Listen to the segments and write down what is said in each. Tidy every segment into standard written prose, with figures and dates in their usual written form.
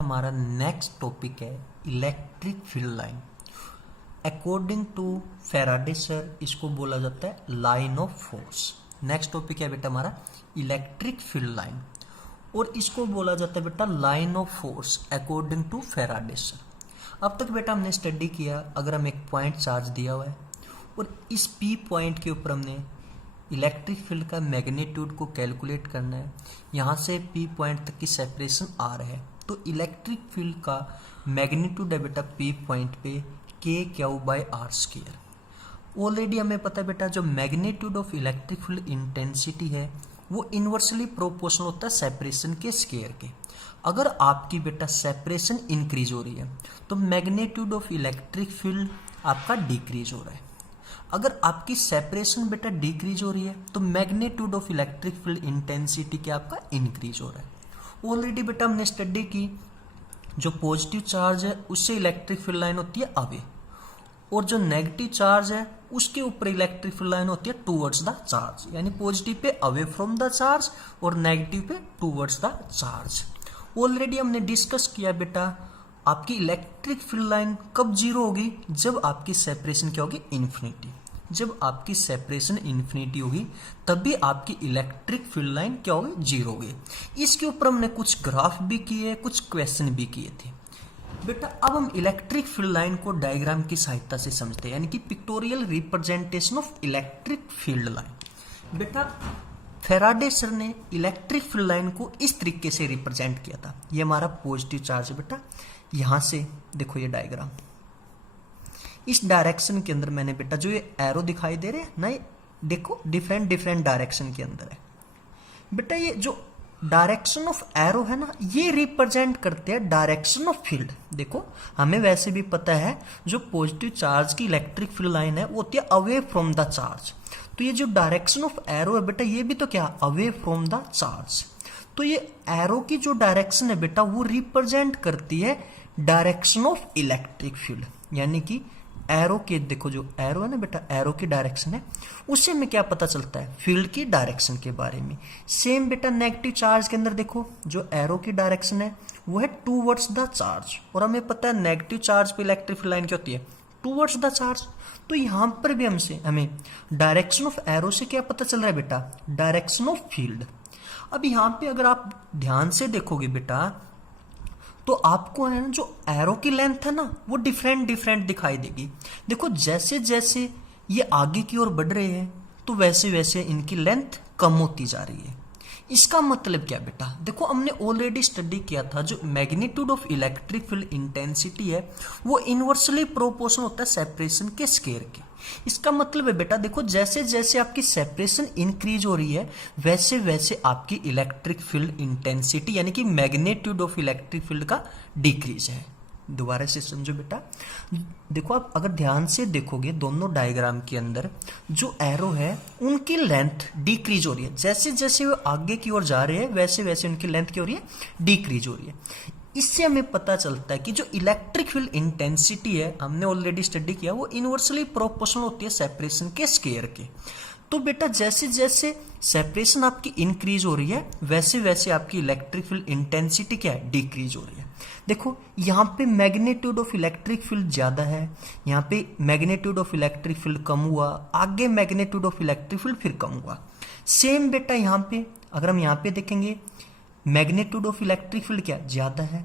हमारा next topic है electric field line. According to Faraday sir इसको बोला जाता है line of force. Next topic है बेटा हमारा इलेक्ट्रिक फील्ड लाइन और इसको बोला जाता है बेटा line of force according to Faraday sir. अब तक बेटा हमने स्टडी किया, अगर हम एक पॉइंट चार्ज दिया हुआ है और इस पी पॉइंट के ऊपर हमने इलेक्ट्रिक फील्ड का मैग्नीट्यूड को कैलकुलेट करना है, यहाँ से पी पॉइंट तक की सेपरेशन आर है, तो इलेक्ट्रिक फील्ड का मैग्नीट्यूड है बेटा पी पॉइंट पे K Q by R square. Already हमें पता है बेटा जो magnitude of electric field intensity है वो इन्वर्सली प्रोपोर्शनल होता है सेपरेशन के स्क्वायर के। अगर आपकी बेटा सेपरेशन इंक्रीज हो रही है तो मैग्नीट्यूड ऑफ इलेक्ट्रिक फील्ड आपका डिक्रीज हो रहा है। अगर आपकी सेपरेशन बेटा डिक्रीज हो रही है तो magnitude of electric field intensity क्या आपका इंक्रीज हो रहा है। ऑलरेडी बेटा हमने स्टडी की जो पॉजिटिव चार्ज है उससे इलेक्ट्रिक फील्ड लाइन होती है अवे, और जो नेगेटिव चार्ज है उसके ऊपर इलेक्ट्रिक फील्ड लाइन होती है टूवर्ड्स द चार्ज, यानी positive pay away from the charge और नेगेटिव पे टूवर्ड्स द चार्ज। ऑलरेडी हमने डिस्कस किया बेटा आपकी इलेक्ट्रिक फील्ड लाइन कब जीरो होगी, जब आपकी सेपरेशन क्या होगी इन्फिनिटी। जब आपकी सेपरेशन इन्फिनिटी होगी तभी आपकी इलेक्ट्रिक फील्ड लाइन क्या होगी जीरो होगी। इसके ऊपर हमने कुछ ग्राफ भी किए, कुछ क्वेश्चन भी किए थे बेटा। अब हम इलेक्ट्रिक फील्ड लाइन को डायग्राम की सहायता से समझते हैं, यानी कि pictorial representation of electric field line. बेटा फैराडे सर ने इलेक्ट्रिक फील्ड लाइन को इस तरीके से रिप्रेजेंट किया था। ये हमारा पॉजिटिव चार्ज है बेटा, यहां से देखो ये डायग्राम, इस डायरेक्शन के अंदर मैंने बेटा जो ये एरो दिखाई दे रहे हैं ना, ये देखो डिफरेंट डिफरेंट डायरेक्शन के अंदर है बेटा। ये जो डायरेक्शन ऑफ एरो है ना, ये रिप्रेजेंट करते हैं डायरेक्शन ऑफ फील्ड। देखो हमें वैसे भी पता है जो पॉजिटिव चार्ज की इलेक्ट्रिक फील्ड लाइन है वो होती है अवे फ्रॉम द चार्ज, तो ये जो डायरेक्शन ऑफ एरो है बेटा ये भी तो क्या अवे फ्रॉम द चार्ज। तो ये एरो की जो डायरेक्शन है बेटा वो रिप्रेजेंट करती है डायरेक्शन ऑफ इलेक्ट्रिक फील्ड, यानी कि एरो के देखो जो एरो है ना बेटा, एरो की डायरेक्शन है, उससे हमें क्या पता चलता है फील्ड की डायरेक्शन के बारे में। सेम बेटा नेगेटिव चार्ज के अंदर देखो जो एरो की डायरेक्शन है वो है टूवर्ड्स द चार्ज, और हमें पता है नेगेटिव चार्ज पे इलेक्ट्रिक फील्ड लाइन क्या होती है टूवर्ड्स द चार्ज। तो यहां पर भी हमें डायरेक्शन ऑफ एरो से क्या पता चल रहा है बेटा डायरेक्शन ऑफ फील्ड। अब यहाँ पे अगर आप ध्यान से देखोगे बेटा तो आपको है ना जो एरो की लेंथ है ना वो डिफरेंट डिफरेंट दिखाई देगी। देखो जैसे जैसे ये आगे की ओर बढ़ रहे हैं तो वैसे वैसे इनकी लेंथ कम होती जा रही है। इसका मतलब क्या बेटा, देखो हमने ऑलरेडी स्टडी किया था जो magnitude of electric field intensity है वो इनवर्सली प्रोपोर्शनल होता है सेपरेशन के स्क्वायर के। इसका मतलब है बेटा देखो जैसे जैसे आपकी सेपरेशन इंक्रीज हो रही है वैसे वैसे आपकी इलेक्ट्रिक फील्ड इंटेंसिटी यानी कि मैग्नीट्यूड ऑफ इलेक्ट्रिक फील्ड का डिक्रीज है। दोबारा से समझो बेटा, देखो आप अगर ध्यान से देखोगे दोनों डायग्राम के अंदर जो एरो है उनकी लेंथ डिक्रीज हो रही है, जैसे जैसे वो आगे की ओर जा रहे हैं वैसे वैसे उनकी लेंथ क्या हो रही है डिक्रीज हो रही है। इससे हमें पता चलता है कि जो इलेक्ट्रिक फील्ड इंटेंसिटी है हमने ऑलरेडी स्टडी किया वो इनवर्सली प्रोपोर्शनल होती है सेपरेशन के स्क्वायर के। तो बेटा जैसे जैसे सेपरेशन आपकी इंक्रीज हो रही है वैसे वैसे आपकी इलेक्ट्रिक फील्ड इंटेंसिटी क्या है डिक्रीज हो रही है। देखो यहाँ पे मैग्नीट्यूड ऑफ इलेक्ट्रिक फील्ड ज्यादा है, यहाँ पे मैग्नीट्यूड ऑफ इलेक्ट्रिक फील्ड कम हुआ, आगे मैग्नीट्यूड ऑफ इलेक्ट्रिक फील्ड फिर कम हुआ। सेम बेटा यहाँ पे अगर हम यहाँ पे देखेंगे मैग्नीट्यूड ऑफ इलेक्ट्रिक फील्ड क्या ज्यादा है,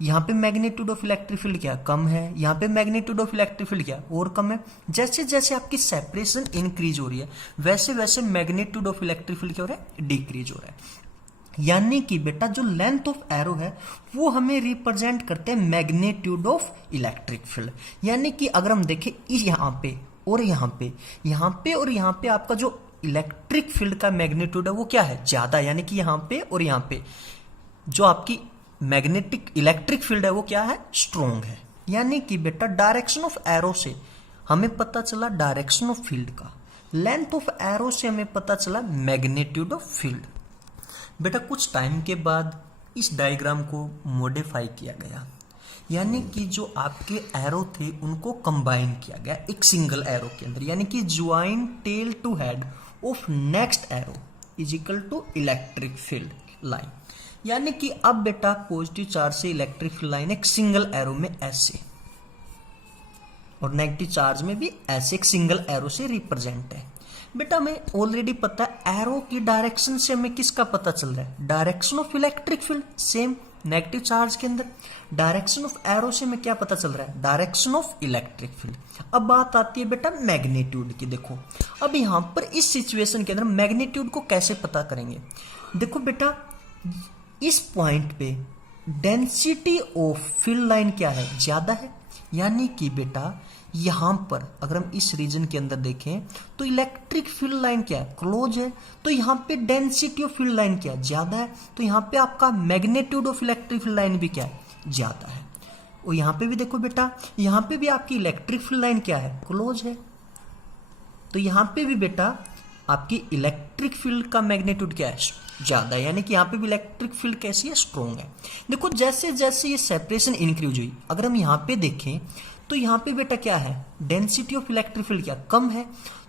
यहाँ पे मैग्नीट्यूड ऑफ इलेक्ट्रिक फील्ड क्या कम है, यहाँ पे मैग्नीट्यूड ऑफ इलेक्ट्रिक फील्ड क्या और कम है। जैसे जैसे आपकी सेपरेशन इंक्रीज हो रही है वैसे वैसे मैग्नीट्यूड ऑफ इलेक्ट्रिक फील्ड क्या हो रहा है डिक्रीज हो रहा है। यानी कि बेटा जो लेंथ ऑफ एरो है वो हमें रिप्रेजेंट करते हैं मैग्नीट्यूड ऑफ इलेक्ट्रिक फील्ड। यानी कि अगर हम देखें यहाँ पे और यहाँ पे, यहाँ पे और यहाँ पे आपका जो इलेक्ट्रिक फील्ड का मैग्नीट्यूड है वो क्या है ज्यादा, यानी कि यहाँ पे और यहाँ पे जो आपकी मैग्नेटिक इलेक्ट्रिक फील्ड है वो क्या है स्ट्रॉन्ग है। यानी कि बेटा डायरेक्शन ऑफ एरो से हमें पता चला डायरेक्शन ऑफ फील्ड का, लेंथ ऑफ एरो से हमें पता चला मैग्नीट्यूड ऑफ फील्ड। बेटा कुछ टाइम के बाद इस डायग्राम को मॉडिफाई किया गया, यानी कि जो आपके एरो थे उनको कंबाइन किया गया एक सिंगल एरो के अंदर, यानी कि join tail to head of next arrow is equal to electric field line. यानी कि अब बेटा पॉजिटिव चार्ज से इलेक्ट्रिक फील्ड लाइन एक सिंगल एरो में ऐसे, और नेगेटिव चार्ज में भी ऐसे एक सिंगल एरो से रिप्रेजेंट है। बेटा हमें ऑलरेडी पता है एरो की डायरेक्शन से हमें किसका पता चल रहा है, direction of electric field. Same negative charge के अंदर डायरेक्शन ऑफ एरो से हमें क्या पता चल रहा है, डायरेक्शन ऑफ इलेक्ट्रिक फील्ड। अब बात आती है बेटा मैग्नीट्यूड की। देखो अब यहां पर इस सिचुएशन के अंदर मैग्नीट्यूड को कैसे पता करेंगे। देखो बेटा इस पॉइंट पे डेंसिटी ऑफ फील्ड लाइन क्या है, ज्यादा है, यानी कि बेटा यहां पर अगर हम इस रीजन के अंदर देखें तो इलेक्ट्रिक फील्ड लाइन क्या है, क्लोज है, तो यहां पे डेंसिटी ऑफ फील्ड लाइन क्या है, ज्यादा है, तो यहां पे आपका magnitude of electric field line भी क्या है, ज्यादा है। और यहां पे भी देखो बेटा, यहां पे भी आपकी इलेक्ट्रिक फील्ड लाइन क्या है, क्लोज है, तो यहां पे भी बेटा आपकी इलेक्ट्रिक फील्ड का मैग्नीट्यूड क्या है, ज्यादा है, यानी कि यहाँ पे भी इलेक्ट्रिक फील्ड कैसी है, स्ट्रॉन्ग है। देखो जैसे जैसे ये सेपरेशन इंक्रीज हुई, अगर हम यहाँ पे देखें तो यहाँ पे बेटा क्या है, डेंसिटी ऑफ इलेक्ट्रिक फील्ड क्या कम है,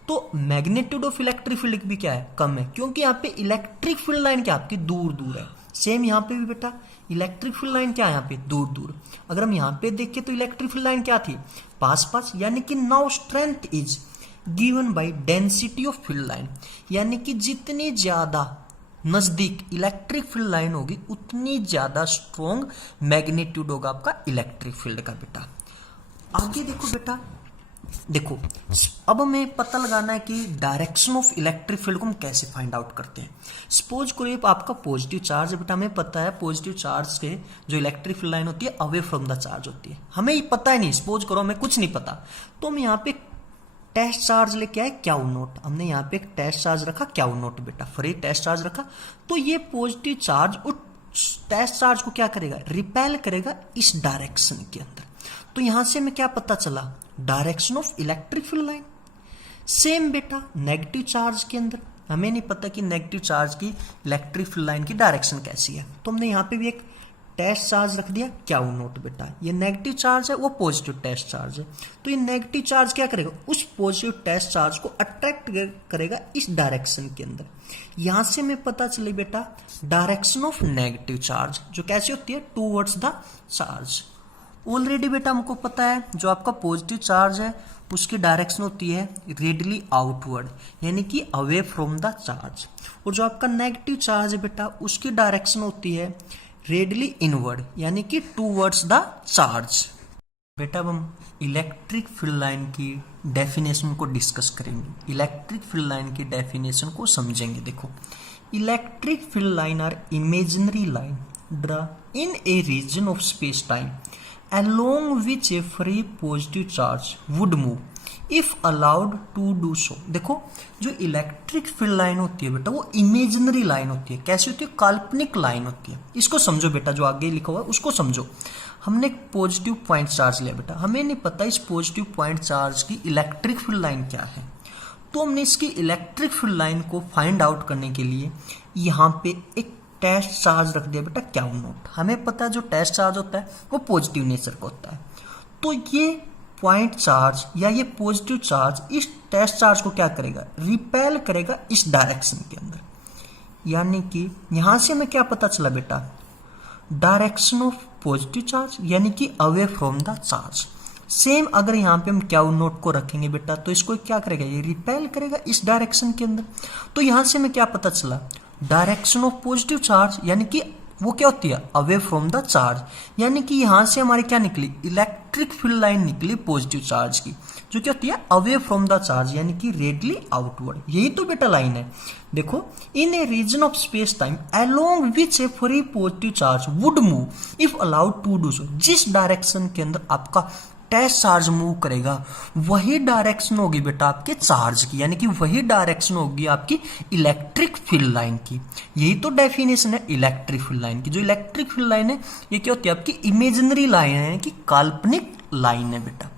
तो मैग्नीट्यूड ऑफ इलेक्ट्रिक फील्ड भी क्या है, कम है, क्योंकि यहाँ पे इलेक्ट्रिक फील्ड लाइन क्या आपकी दूर दूर है। सेम यहाँ पे भी बेटा इलेक्ट्रिक फील्ड लाइन क्या है, यहाँ पे दूर दूर। अगर हम यहाँ पे देखें तो इलेक्ट्रिक फील्ड लाइन क्या थी, पास पास, यानी कि now strength is given by density of field line, यानी कि जितनी ज्यादा नजदीक इलेक्ट्रिक फील्ड लाइन होगी उतनी ज्यादा स्ट्रॉन्ग मैग्नीट्यूड होगा आपका इलेक्ट्रिक फील्ड का। बेटा आगे देखो बेटा, देखो अब हमें पता लगाना है कि डायरेक्शन ऑफ इलेक्ट्रिक फील्ड को हम कैसे फाइंड आउट करते हैं। सपोज करो आपका पॉजिटिव चार्ज है, बेटा हमें पता है पॉजिटिव चार्ज के जो इलेक्ट्रिक फील्ड लाइन होती है अवे फ्रॉम द चार्ज होती है, हमें ये पता है नहीं, सपोज करो हमें कुछ नहीं पता, तो हम यहाँ पे टेस्ट चार्ज लेके आए क्यू नोट, हमने यहाँ पे एक टेस्ट चार्ज रखा क्यू नोट, बेटा फ्री टेस्ट चार्ज रखा, तो ये पॉजिटिव चार्ज उस टेस्ट चार्ज को क्या करेगा, रिपेल करेगा इस डायरेक्शन के अंदर। तो यहां से हमें क्या पता चला, direction of electric field line. Same बेटा नेगेटिव चार्ज के अंदर हमें नहीं पता कि नेगेटिव चार्ज की इलेक्ट्रिक फील्ड लाइन की डायरेक्शन कैसी है, तो हमने यहाँ पे भी एक टेस्ट चार्ज रख दिया क्यू नोट। बेटा ये नेगेटिव चार्ज है, वो पॉजिटिव टेस्ट चार्ज है, तो ये नेगेटिव चार्ज क्या करेगा, उस पॉजिटिव टेस्ट चार्ज को अट्रैक्ट करेगा इस डायरेक्शन के अंदर। यहां से हमें पता चले बेटा डायरेक्शन ऑफ नेगेटिव चार्ज जो कैसी होती है, टूवर्ड्स द चार्ज। ऑलरेडी बेटा हमको पता है जो आपका पॉजिटिव चार्ज है उसकी डायरेक्शन होती है रेडियली आउटवर्ड, यानी कि अवे फ्रॉम द चार्ज, और जो आपका नेगेटिव चार्ज है बेटा उसकी डायरेक्शन होती है रेडियली इनवर्ड, यानी कि टूवर्ड्स द चार्ज। बेटा अब हम इलेक्ट्रिक फील्ड लाइन की डेफिनेशन को डिस्कस करेंगे, इलेक्ट्रिक फील्ड लाइन की डेफिनेशन को समझेंगे। देखो electric field line are imaginary line draw in a region of space time along which a free positive charge would move if allowed to do so। देखो जो electric field line होती है बेटा वो इमेजिनरी लाइन होती है, कैसी होती है, काल्पनिक लाइन होती है। इसको समझो बेटा, जो आगे लिखा हुआ है उसको समझो। हमने एक पॉजिटिव पॉइंट चार्ज लिया बेटा, हमें नहीं पता इस पॉजिटिव पॉइंट चार्ज की इलेक्ट्रिक फील्ड लाइन क्या है, तो हमने इसकी इलेक्ट्रिक फील्ड लाइन को फाइंड आउट करने के लिए यहाँ पे एक टेस्ट चार्ज रख दिया बेटा क्यू नोट। हमें पता है जो टेस्ट चार्ज होता है वो पॉजिटिव नेचर का होता है, तो ये पॉइंट चार्ज या ये पॉजिटिव चार्ज इस टेस्ट चार्ज को क्या करेगा, रिपेल करेगा इस डायरेक्शन के अंदर। यानी कि यहां से हमें क्या पता चला बेटा, डायरेक्शन ऑफ पॉजिटिव चार्ज यानी कि away from the charge. Same अगर यहाँ पे हम क्यू नोट को रखेंगे बेटा तो इसको क्या करेगा, ये रिपेल करेगा इस डायरेक्शन के अंदर। तो यहां से हमें क्या पता चला, डायरेक्शन ऑफ पॉजिटिव चार्ज यानी कि वो क्या होती है, अवे फ्रॉम द चार्ज, यानी कि यहां से हमारी क्या निकली, इलेक्ट्रिक फील्ड लाइन निकली पॉजिटिव चार्ज की, जो क्या होती है अवे फ्रॉम द चार्ज यानी कि रेडियली आउटवर्ड। यही तो बेटा लाइन है। देखो in a region of space time along which a free positive charge would move if allowed to do so, जिस डायरेक्शन के अंदर आपका टेस्ट चार्ज मूव करेगा वही डायरेक्शन होगी बेटा आपके चार्ज की, यानी कि वही डायरेक्शन होगी आपकी इलेक्ट्रिक फील्ड लाइन की। यही तो डेफिनेशन है इलेक्ट्रिक फील्ड लाइन की। जो इलेक्ट्रिक फील्ड लाइन है ये क्या होती है, आपकी इमेजिनरी लाइन है, कि काल्पनिक लाइन है बेटा।